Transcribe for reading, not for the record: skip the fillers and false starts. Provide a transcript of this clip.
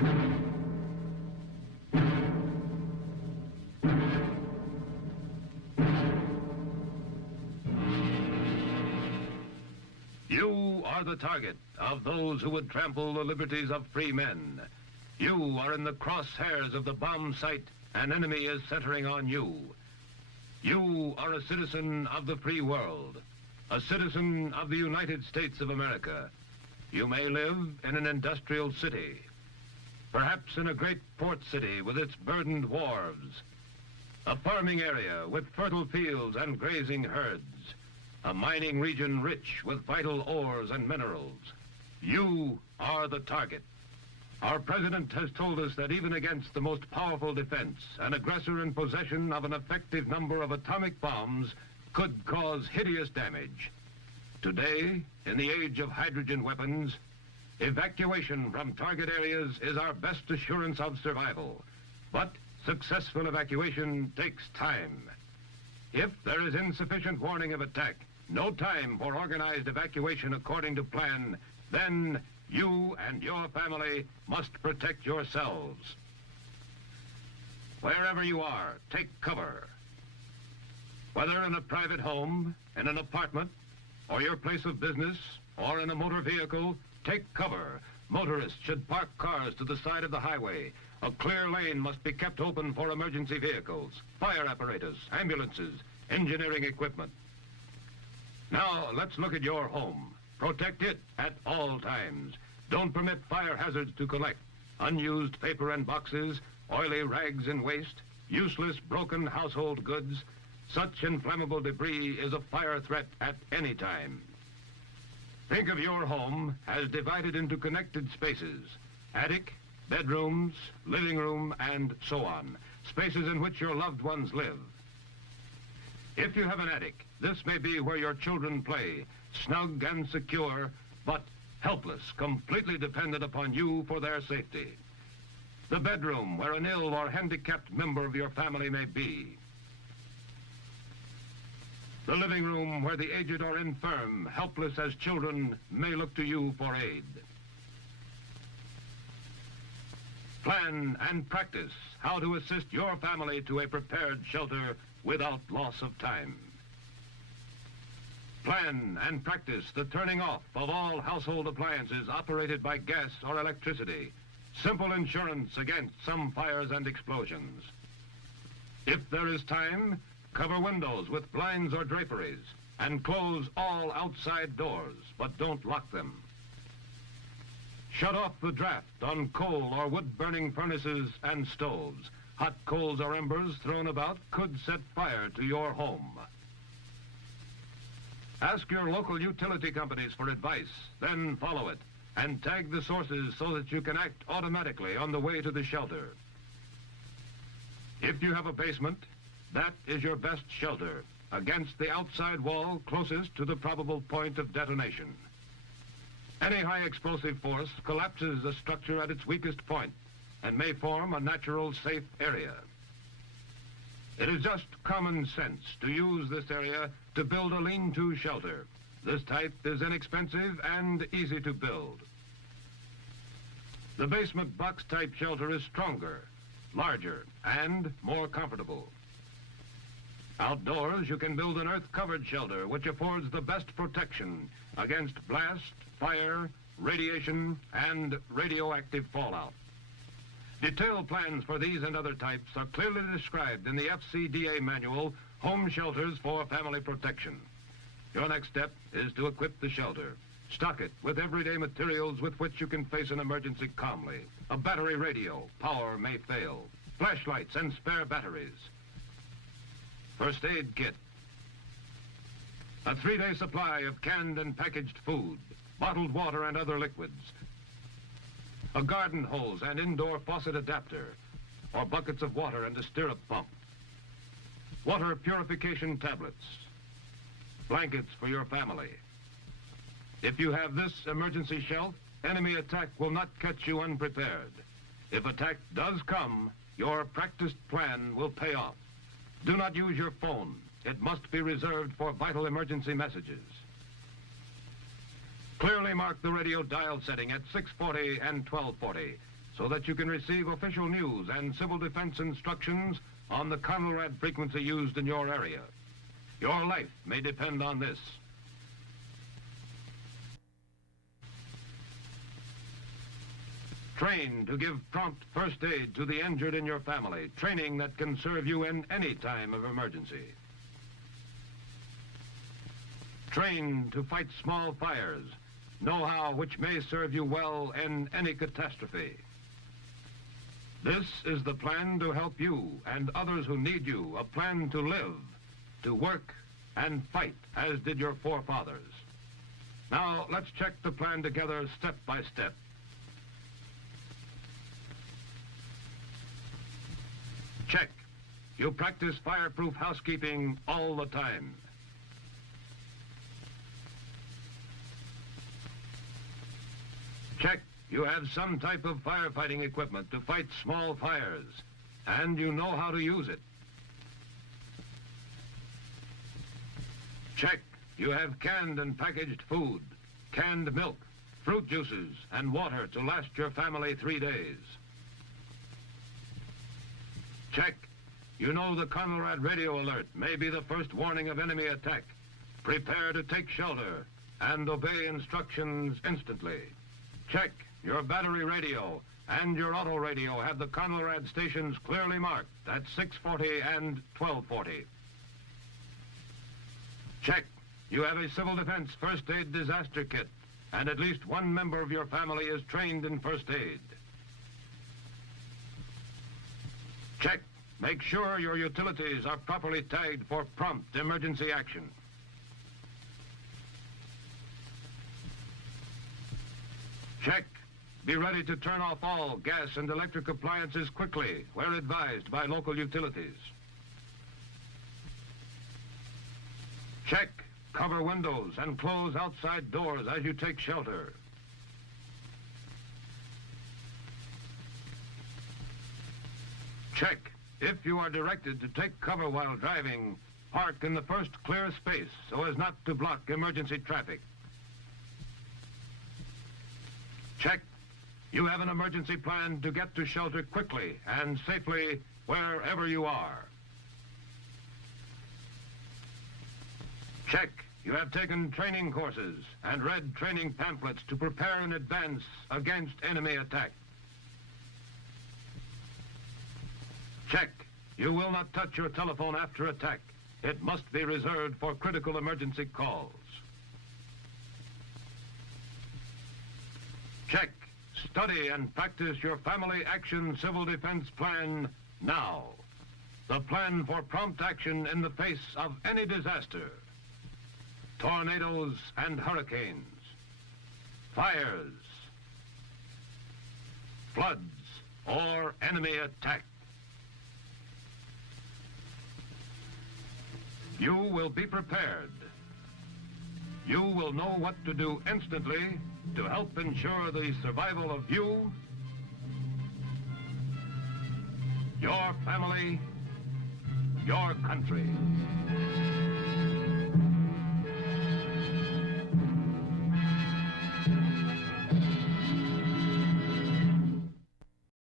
You are the target of those who would trample the liberties of free men. You are in the crosshairs of the bomb sight. An enemy is centering on you. You are a citizen of the free world, a citizen of the United States of America. You may live in an industrial city, perhaps in a great port city with its burdened wharves, a farming area with fertile fields and grazing herds, a mining region rich with vital ores and minerals. You are the target. Our president has told us that even against the most powerful defense, an aggressor in possession of an effective number of atomic bombs could cause hideous damage. Today, in the age of hydrogen weapons, evacuation from target areas is our best assurance of survival. But successful evacuation takes time. If there is insufficient warning of attack, no time for organized evacuation according to plan, then you and your family must protect yourselves. Wherever you are, take cover. Whether in a private home, in an apartment, or your place of business, or in a motor vehicle, take cover. Motorists should park cars to the side of the highway. A clear lane must be kept open for emergency vehicles, fire apparatus, ambulances, engineering equipment. Now, let's look at your home. Protect it at all times. Don't permit fire hazards to collect. Unused paper and boxes, oily rags and waste, useless broken household goods. Such inflammable debris is a fire threat at any time. Think of your home as divided into connected spaces. Attic, bedrooms, living room, and so on. Spaces in which your loved ones live. If you have an attic, this may be where your children play, snug and secure, but helpless, completely dependent upon you for their safety. The bedroom where an ill or handicapped member of your family may be. The living room where the aged or infirm, helpless as children, may look to you for aid. Plan and practice how to assist your family to a prepared shelter without loss of time. Plan and practice the turning off of all household appliances operated by gas or electricity. Simple insurance against some fires and explosions. If there is time, cover windows with blinds or draperies and close all outside doors, but don't lock them. Shut off the draft on coal or wood-burning furnaces and stoves. Hot coals or embers thrown about could set fire to your home. Ask your local utility companies for advice, then follow it, and tag the sources so that you can act automatically on the way to the shelter. If you have a basement, that is your best shelter against the outside wall closest to the probable point of detonation. Any high explosive force collapses a structure at its weakest point and may form a natural safe area. It is just common sense to use this area to build a lean-to shelter. This type is inexpensive and easy to build. The basement box-type shelter is stronger, larger, and more comfortable. Outdoors, you can build an earth-covered shelter which affords the best protection against blast, fire, radiation, and radioactive fallout. Detailed plans for these and other types are clearly described in the FCDA manual, Home Shelters for Family Protection. Your next step is to equip the shelter. Stock it with everyday materials with which you can face an emergency calmly. A battery radio, power may fail. Flashlights and spare batteries. First aid kit. A 3-day supply of canned and packaged food, bottled water and other liquids. A garden hose and indoor faucet adapter, or buckets of water and a stirrup pump. Water purification tablets. Blankets for your family. If you have this emergency shelf, enemy attack will not catch you unprepared. If attack does come, your practiced plan will pay off. Do not use your phone. It must be reserved for vital emergency messages. Clearly mark the radio dial setting at 640 and 1240 so that you can receive official news and civil defense instructions on the Conelrad frequency used in your area. Your life may depend on this. Train to give prompt first aid to the injured in your family, training that can serve you in any time of emergency. Train to fight small fires, know-how which may serve you well in any catastrophe. This is the plan to help you and others who need you, a plan to live, to work, and fight, as did your forefathers. Now, let's check the plan together step by step. Check. You practice fireproof housekeeping all the time. Check. You have some type of firefighting equipment to fight small fires, and you know how to use it. Check. You have canned and packaged food, canned milk, fruit juices, and water to last your family 3 days. Check. You know the Conelrad radio alert may be the first warning of enemy attack. Prepare to take shelter and obey instructions instantly. Check. Your battery radio and your auto radio have the Conelrad stations clearly marked at 640 and 1240. Check. You have a civil defense first aid disaster kit, and at least one member of your family is trained in first aid. Check. Make sure your utilities are properly tagged for prompt emergency action. Check. Be ready to turn off all gas and electric appliances quickly, where advised by local utilities. Check. Cover windows and close outside doors as you take shelter. Check. If you are directed to take cover while driving, park in the first clear space so as not to block emergency traffic. Check. You have an emergency plan to get to shelter quickly and safely wherever you are. Check. You have taken training courses and read training pamphlets to prepare in advance against enemy attack. Check. You will not touch your telephone after attack. It must be reserved for critical emergency calls. Check. Study and practice your family action civil defense plan now. The plan for prompt action in the face of any disaster. Tornadoes and hurricanes. Fires. Floods or enemy attack. You will be prepared. You will know what to do instantly to help ensure the survival of you, your family, your country.